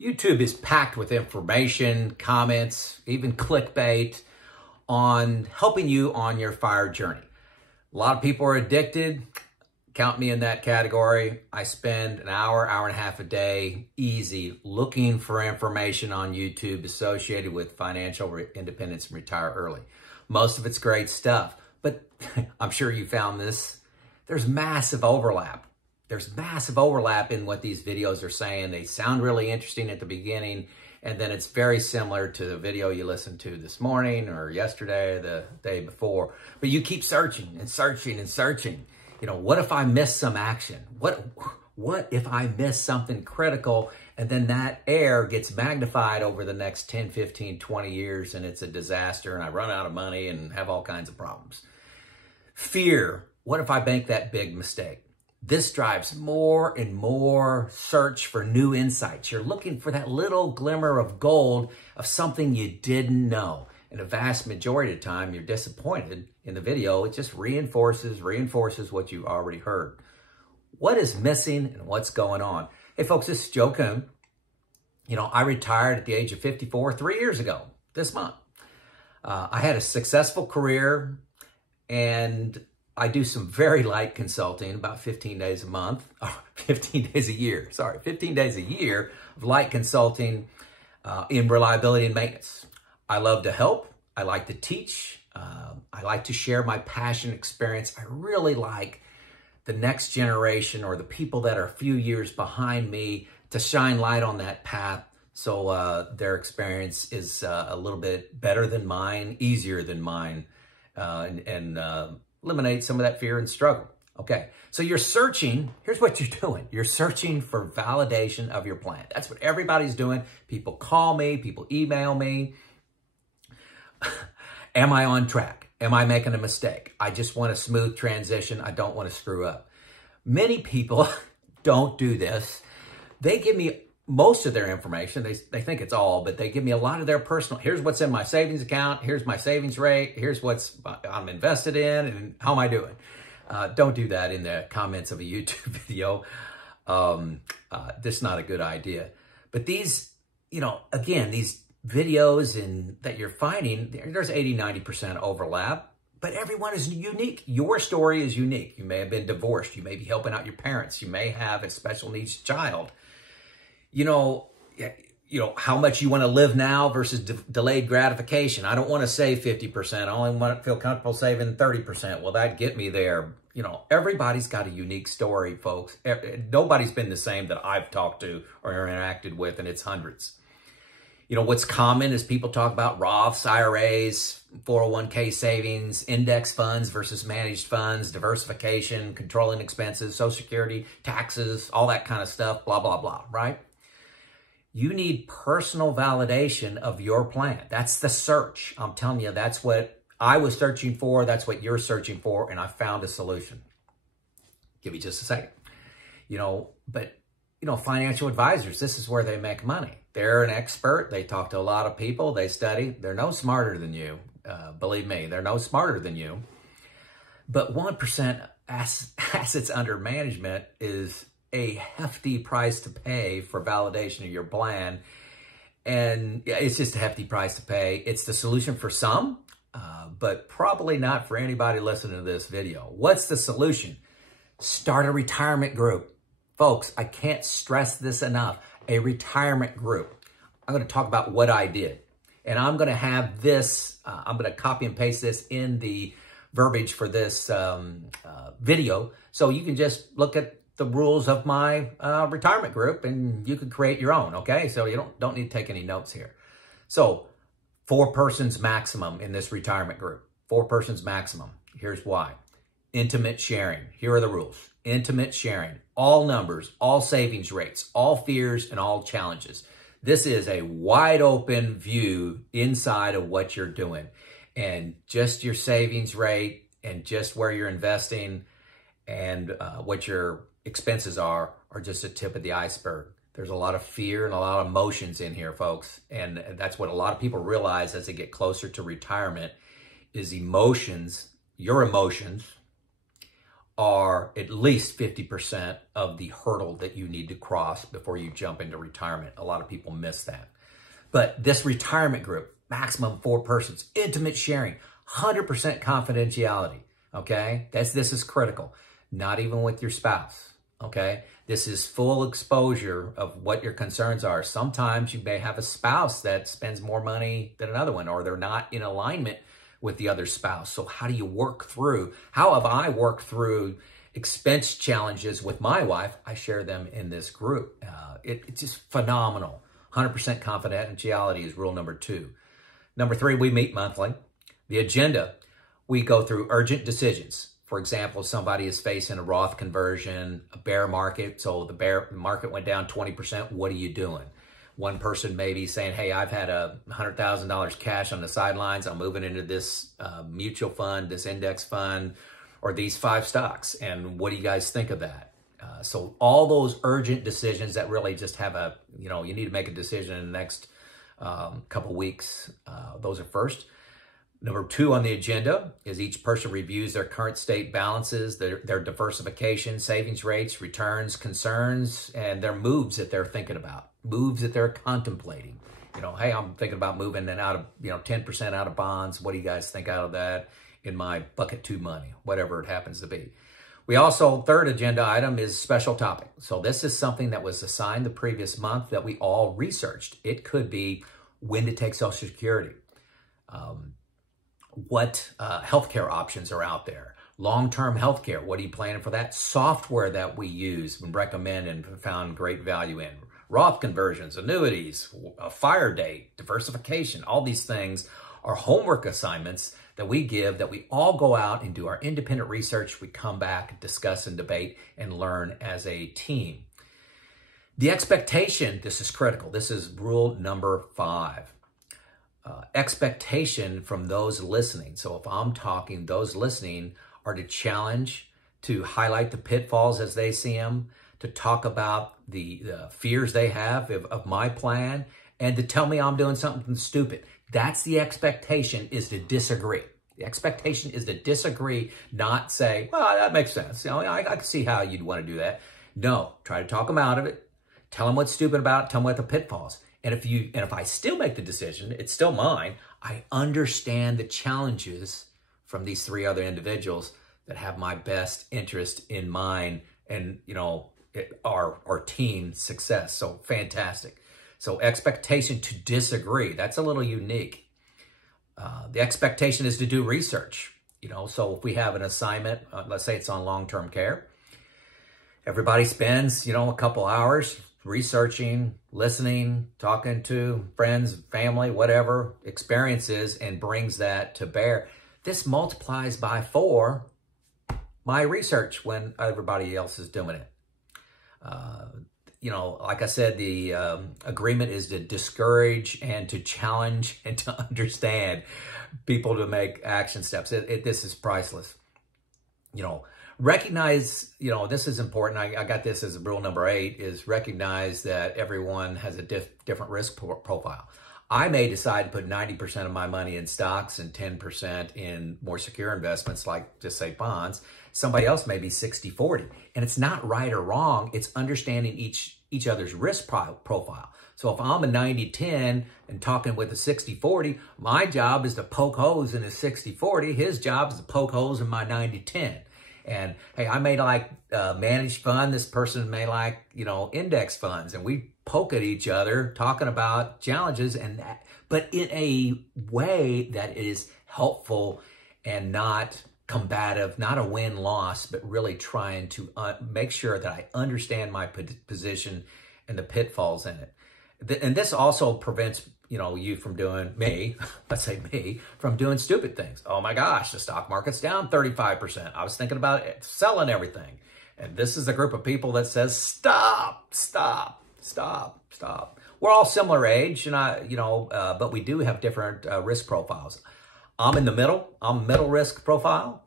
YouTube is packed with information, comments, even clickbait on helping you on your FIRE journey. A lot of people are addicted. Count me in that category. I spend an hour, hour and a half a day, easy, looking for information on YouTube associated with financial independence and retire early. Most of it's great stuff, but I'm sure you found this. There's massive overlap. There's massive overlap in what these videos are saying. They sound really interesting at the beginning, and then it's very similar to the video you listened to this morning or yesterday or the day before. But you keep searching and searching and searching. You know, what if I miss some action? What if I miss something critical and then that error gets magnified over the next 10, 15, 20 years and it's a disaster and I run out of money and have all kinds of problems? Fear. What if I make that big mistake? This drives more and more search for new insights. You're looking for that little glimmer of gold of something you didn't know. And a vast majority of the time, you're disappointed in the video. It just reinforces what you already heard. What is missing and what's going on? Hey, folks, this is Joe Kuhn. You know, I retired at the age of 54 3 years ago, this month. I had a successful career, and I do some very light consulting, about 15 days a month, or 15 days a year, sorry, 15 days a year of light consulting in reliability and maintenance. I love to help. I like to teach. I like to share my passion experience. I really like the next generation or the people that are a few years behind me to shine light on that path so their experience is a little bit better than mine, easier than mine, and eliminate some of that fear and struggle. Okay, so you're searching. Here's what you're doing. You're searching for validation of your plan. That's what everybody's doing. People call me, people email me. Am I on track? Am I making a mistake? I just want a smooth transition. I don't want to screw up. Many people don't do this. They give me most of their information. They think it's all, but they give me a lot of their personal. Here's what's in my savings account. Here's my savings rate. Here's what's I'm invested in and how am I doing? Don't do that in the comments of a YouTube video. This is not a good idea. But these, you know, again, these videos that you're finding, there's 80-90% overlap, but everyone is unique. Your story is unique. You may have been divorced. You may be helping out your parents. You may have a special needs child. You know how much you want to live now versus delayed gratification. I don't want to save 50%. I only want to feel comfortable saving 30%. Will that get me there? You know, everybody's got a unique story, folks. Nobody's been the same that I've talked to or interacted with, and it's hundreds. You know, what's common is people talk about Roths, IRAs, 401k savings, index funds versus managed funds, diversification, controlling expenses, Social Security, taxes, all that kind of stuff, blah, blah, blah, right? You need personal validation of your plan. That's the search. I'm telling you, that's what I was searching for. That's what you're searching for, and I found a solution. Give me just a second. You know, but, you know, financial advisors, this is where they make money. They're an expert. They talk to a lot of people. They study. They're no smarter than you. Believe me, they're no smarter than you. But 1% assets under management is a hefty price to pay for validation of your plan. And it's just a hefty price to pay. It's the solution for some, but probably not for anybody listening to this video. What's the solution? Start a retirement group. Folks, I can't stress this enough. A retirement group. I'm going to talk about what I did. And I'm going to have this, I'm going to copy and paste this in the verbiage for this video. So you can just look at the rules of my retirement group and you can create your own, okay? So you don't need to take any notes here. So 4 persons maximum in this retirement group. 4 persons maximum. Here's why. Intimate sharing. Here are the rules. Intimate sharing. All numbers, all savings rates, all fears, and all challenges. This is a wide open view inside of what you're doing. And just your savings rate and just where you're investing and what your expenses are just a tip of the iceberg. There's a lot of fear and a lot of emotions in here, folks. And that's what a lot of people realize as they get closer to retirement is emotions, your emotions, are at least 50% of the hurdle that you need to cross before you jump into retirement. A lot of people miss that. But this retirement group, maximum 4 persons, intimate sharing, 100% confidentiality, okay? This is critical. Not even with your spouse, okay? This is full exposure of what your concerns are. Sometimes you may have a spouse that spends more money than another one, or they're not in alignment with the other spouse. So how do you work through? How have I worked through expense challenges with my wife? I share them in this group. It's just phenomenal. 100% confidentiality is rule number 2. Number 3, we meet monthly. The agenda, we go through urgent decisions. For example, somebody is facing a Roth conversion, a bear market. So the bear market went down 20%. What are you doing? One person may be saying, hey, I've had $100,000 cash on the sidelines. I'm moving into this mutual fund, this index fund, or these 5 stocks. And what do you guys think of that? So all those urgent decisions that really just have you need to make a decision in the next couple weeks. Those are first. Number 2 on the agenda is each person reviews their current state balances, their diversification, savings rates, returns, concerns, and their moves that they're thinking about, moves that they're contemplating. Hey, I'm thinking about moving and out of, 10% out of bonds. What do you guys think out of that in my bucket 2 money, whatever it happens to be? We also, third agenda item is special topic. So this is something that was assigned the previous month that we all researched. It could be when to take Social Security, what healthcare options are out there, long-term healthcare. What are you planning for that? Software that we use and recommend and found great value in. Roth conversions, annuities, a fire date, diversification, all these things are homework assignments that we give, that we all go out and do our independent research. We come back, discuss and debate and learn as a team. The expectation, this is critical. This is rule number 5. Expectation from those listening. So if I'm talking, those listening are to challenge, to highlight the pitfalls as they see them, to talk about the fears they have of my plan, and to tell me I'm doing something stupid. That's the expectation, is to disagree. The expectation is to disagree, not say, well, that makes sense. I can see how you'd want to do that. No, try to talk them out of it. Tell them what's stupid about it. Tell them what the pitfalls. And if I still make the decision, it's still mine. I understand the challenges from these 3 other individuals that have my best interest in mind and, our team success. So fantastic. So expectation to disagree, that's a little unique. The expectation is to do research. So if we have an assignment, let's say it's on long-term care, everybody spends, a couple hours researching, listening, talking to friends, family, whatever experiences, and brings that to bear. This multiplies by 4 my research when everybody else is doing it. Like I said, the agreement is to discourage and to challenge and to understand people to make action steps. This is priceless. Recognize, this is important. I got this as rule number 8, is recognize that everyone has a different risk profile. I may decide to put 90% of my money in stocks and 10% in more secure investments, like just say bonds. Somebody else may be 60-40. And it's not right or wrong. It's understanding each other's risk profile. So if I'm a 90-10 and talking with a 60-40, my job is to poke holes in his 60-40. His job is to poke holes in my 90-10. And hey, I may like managed fund. This person may like, index funds. And we poke at each other talking about challenges, but in a way that is helpful and not combative, not a win-loss, but really trying to make sure that I understand my position and the pitfalls in it. And this also prevents, you from doing from doing stupid things. Oh my gosh, the stock market's down 35%. I was thinking about selling everything. And this is a group of people that says, stop. We're all similar age, but we do have different risk profiles. I'm in the middle. I'm middle risk profile.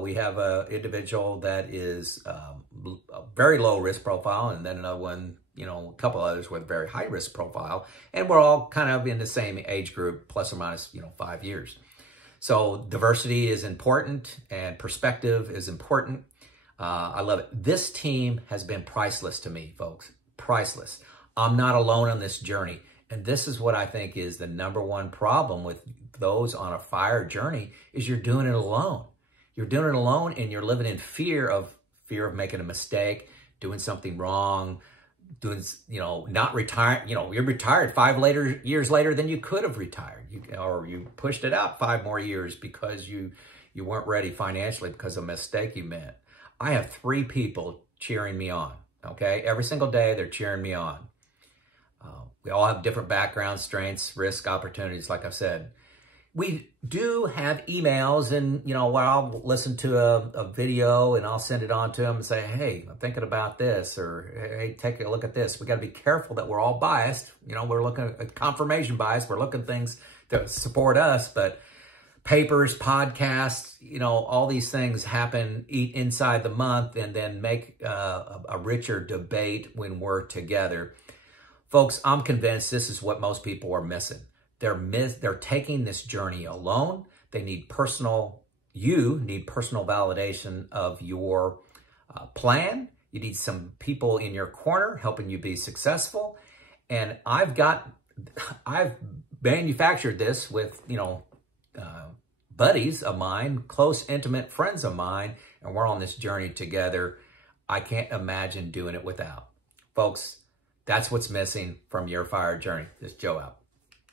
We have an individual that is a very low risk profile, and then another one, a couple others with very high risk profile. And we're all kind of in the same age group, plus or minus, 5 years. So diversity is important and perspective is important. I love it. This team has been priceless to me, folks. Priceless. I'm not alone on this journey. And this is what I think is the number one problem with those on a fire journey is you're doing it alone. You're doing it alone and you're living in fear of making a mistake, doing something wrong, not retiring. You're retired 5 years later than you could have retired. Or you pushed it out 5 more years because you weren't ready financially because of a mistake you made. I have 3 people cheering me on, okay? Every single day, they're cheering me on. We all have different backgrounds, strengths, risks, opportunities, like I said. We do have emails and, where I'll listen to a video and I'll send it on to them and say, hey, I'm thinking about this, or hey, take a look at this. We got to be careful that we're all biased. We're looking at confirmation bias. We're looking at things that support us, but papers, podcasts, all these things happen inside the month and then make a richer debate when we're together. Folks, I'm convinced this is what most people are missing. They're taking this journey alone. You need personal validation of your plan. You need some people in your corner helping you be successful. And I've manufactured this with, buddies of mine, close, intimate friends of mine, and we're on this journey together. I can't imagine doing it without. Folks, that's what's missing from your fire journey. This is Joe out.